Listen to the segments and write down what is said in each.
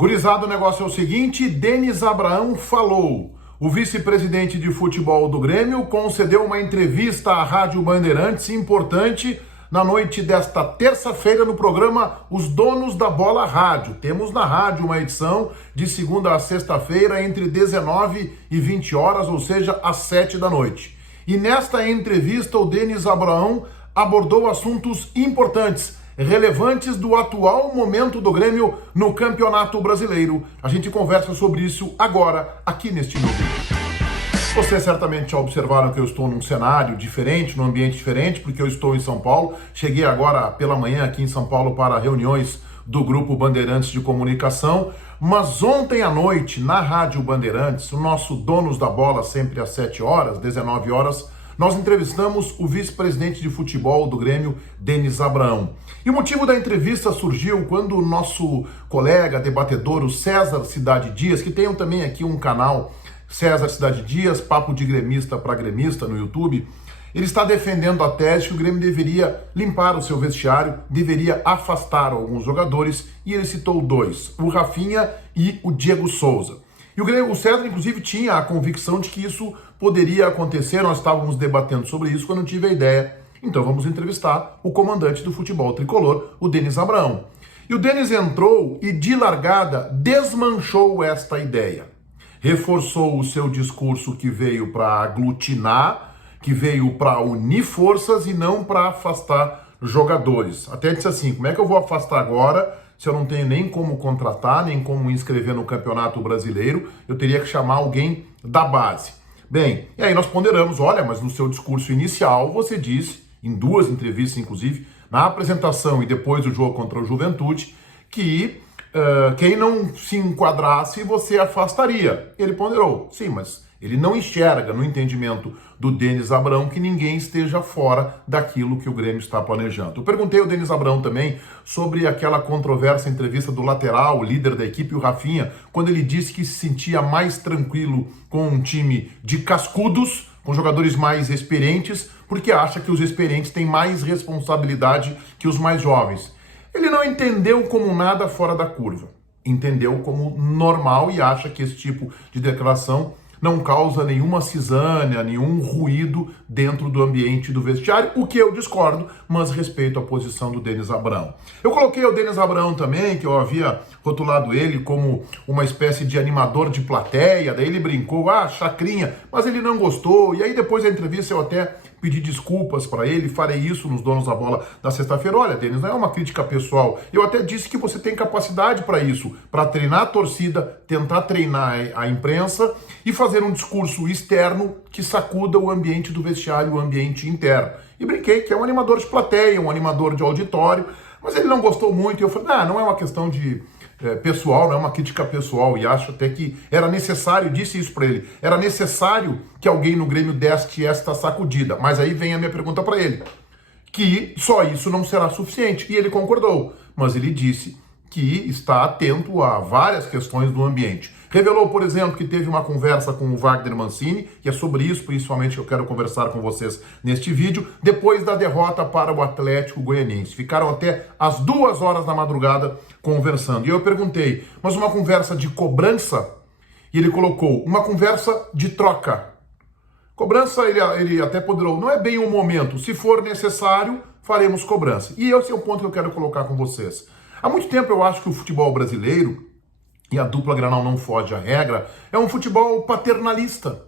Gurizada, o negócio é o seguinte, Denis Abraão falou. O vice-presidente de futebol do Grêmio concedeu uma entrevista à Rádio Bandeirantes importante na noite desta terça-feira no programa Os Donos da Bola Rádio. Temos na rádio uma edição de segunda a sexta-feira entre 19 e 20 horas, ou seja, às 7 da noite. E nesta entrevista o Denis Abraão abordou assuntos importantes, relevantes do atual momento do Grêmio no Campeonato Brasileiro. A gente conversa sobre isso agora, aqui neste meu vídeo. Vocês certamente já observaram que eu estou num cenário diferente, num ambiente diferente, porque eu estou em São Paulo. Cheguei agora pela manhã aqui em São Paulo para reuniões do Grupo Bandeirantes de Comunicação. Mas ontem à noite, na Rádio Bandeirantes, o nosso Donos da Bola, sempre às 7 horas, 19 horas, nós entrevistamos o vice-presidente de futebol do Grêmio, Denis Abraão. E o motivo da entrevista surgiu quando o nosso colega debatedor, o César Cidade Dias, que tem também aqui um canal, César Cidade Dias, Papo de Gremista para Gremista no YouTube, ele está defendendo a tese que o Grêmio deveria limpar o seu vestiário, deveria afastar alguns jogadores, e ele citou dois, o Rafinha e o Diego Souza. E o César, inclusive, tinha a convicção de que isso poderia acontecer, nós estávamos debatendo sobre isso quando eu tive a ideia. Então vamos entrevistar o comandante do futebol tricolor, o Denis Abraão. E o Denis entrou e, de largada, desmanchou esta ideia. Reforçou o seu discurso que veio para aglutinar, que veio para unir forças e não para afastar jogadores. Até disse assim, como é que eu vou afastar agora se eu não tenho nem como contratar, nem como me inscrever no Campeonato Brasileiro? Eu teria que chamar alguém da base. Bem, e aí nós ponderamos, olha, mas no seu discurso inicial você disse, em duas entrevistas inclusive, na apresentação e depois do jogo contra o Juventude, que quem não se enquadrasse você afastaria. Ele ponderou, sim, mas ele não enxerga no entendimento do Denis Abraão que ninguém esteja fora daquilo que o Grêmio está planejando. Eu perguntei ao Denis Abraão também sobre aquela controversa entrevista do lateral, o líder da equipe, o Rafinha, quando ele disse que se sentia mais tranquilo com um time de cascudos, com jogadores mais experientes, porque acha que os experientes têm mais responsabilidade que os mais jovens. Ele não entendeu como nada fora da curva, entendeu como normal e acha que esse tipo de declaração não causa nenhuma cisânia, nenhum ruído dentro do ambiente do vestiário, o que eu discordo, mas respeito a posição do Denis Abraão. Eu coloquei o Denis Abraão também, que eu havia rotulado ele como uma espécie de animador de plateia, daí ele brincou, chacrinha, mas ele não gostou, e aí depois da entrevista eu até pedi desculpas para ele, farei isso nos Donos da Bola da sexta-feira. Olha, Denis, não é uma crítica pessoal. Eu até disse que você tem capacidade para isso, para treinar a torcida, tentar treinar a imprensa e fazer um discurso externo que sacuda o ambiente do vestiário, o ambiente interno. E brinquei que é um animador de plateia, um animador de auditório, mas ele não gostou muito e eu falei, não é uma questão de pessoal, não é uma crítica pessoal, e acho até que era necessário, disse isso para ele, era necessário que alguém no Grêmio desse esta sacudida. Mas aí vem a minha pergunta para ele, que só isso não será suficiente, e ele concordou, mas ele disse que está atento a várias questões do ambiente. Revelou, por exemplo, que teve uma conversa com o Wagner Mancini, que é sobre isso, principalmente, que eu quero conversar com vocês neste vídeo, depois da derrota para o Atlético Goianiense. Ficaram até às 2 horas da madrugada conversando. E eu perguntei, mas uma conversa de cobrança? E ele colocou, uma conversa de troca. Cobrança, ele até ponderou, não é bem o momento. Se for necessário, faremos cobrança. E esse é o ponto que eu quero colocar com vocês. Há muito tempo eu acho que o futebol brasileiro, e a dupla Granal não foge à regra, é um futebol paternalista,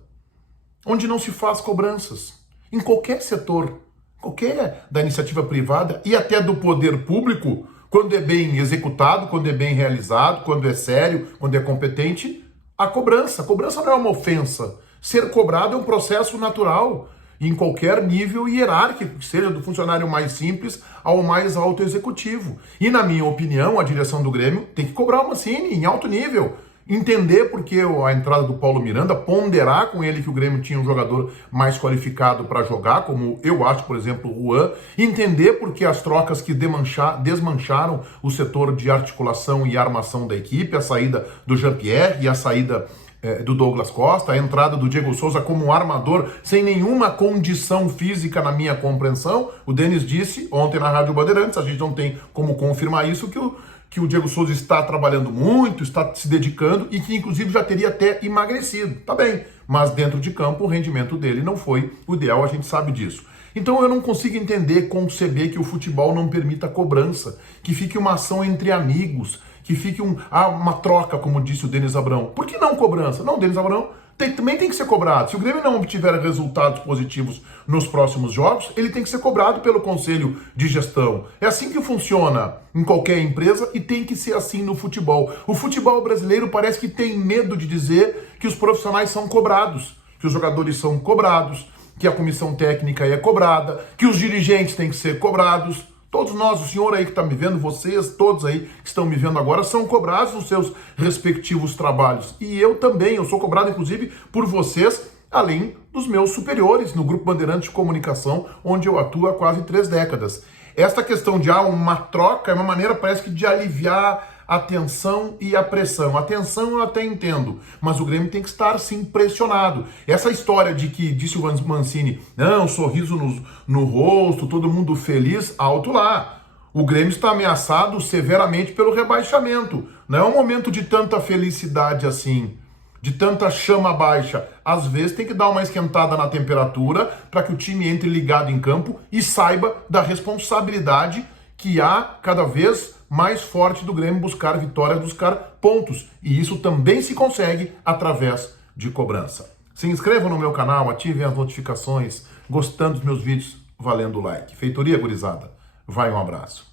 onde não se faz cobranças. Em qualquer setor, qualquer da iniciativa privada e até do poder público, quando é bem executado, quando é bem realizado, quando é sério, quando é competente, a cobrança. A cobrança não é uma ofensa. Ser cobrado é um processo natural, em qualquer nível hierárquico, seja do funcionário mais simples ao mais alto executivo. E, na minha opinião, a direção do Grêmio tem que cobrar o Mancini em alto nível. Entender porque a entrada do Paulo Miranda, ponderar com ele que o Grêmio tinha um jogador mais qualificado para jogar, como eu acho, por exemplo, o Juan. Entender porque as trocas que desmancharam o setor de articulação e armação da equipe, a saída do Jean-Pierre e a saída do Douglas Costa, a entrada do Diego Souza como armador, sem nenhuma condição física na minha compreensão. O Denis disse ontem na Rádio Bandeirantes, a gente não tem como confirmar isso, que o Diego Souza está trabalhando muito, está se dedicando e que inclusive já teria até emagrecido. Tá bem, mas dentro de campo o rendimento dele não foi o ideal, a gente sabe disso. Então eu não consigo entender, conceber que o futebol não permita cobrança, que fique uma ação entre amigos, que fique uma troca, como disse o Denis Abrão. Por que não cobrança? Não, Denis Abrão também tem que ser cobrado. Se o Grêmio não obtiver resultados positivos nos próximos jogos, ele tem que ser cobrado pelo Conselho de Gestão. É assim que funciona em qualquer empresa e tem que ser assim no futebol. O futebol brasileiro parece que tem medo de dizer que os profissionais são cobrados, que os jogadores são cobrados, que a comissão técnica é cobrada, que os dirigentes têm que ser cobrados. Todos nós, o senhor aí que está me vendo, vocês, todos aí que estão me vendo agora, são cobrados nos seus respectivos trabalhos. E eu também, eu sou cobrado inclusive por vocês, além dos meus superiores no Grupo Bandeirantes de Comunicação, onde eu atuo há quase 3 décadas. Esta questão de uma troca é uma maneira, parece que, de aliviar a tensão e a pressão. A tensão eu até entendo, mas o Grêmio tem que estar, sim, pressionado. Essa história de que, disse o Mancini, não, sorriso no rosto, todo mundo feliz, alto lá. O Grêmio está ameaçado severamente pelo rebaixamento. Não é um momento de tanta felicidade assim, de tanta chama baixa. Às vezes tem que dar uma esquentada na temperatura para que o time entre ligado em campo e saiba da responsabilidade que há cada vez mais forte do Grêmio buscar vitórias, buscar pontos. E isso também se consegue através de cobrança. Se inscrevam no meu canal, ativem as notificações, gostando dos meus vídeos, valendo o like. Feitoria, gurizada. Vai, um abraço.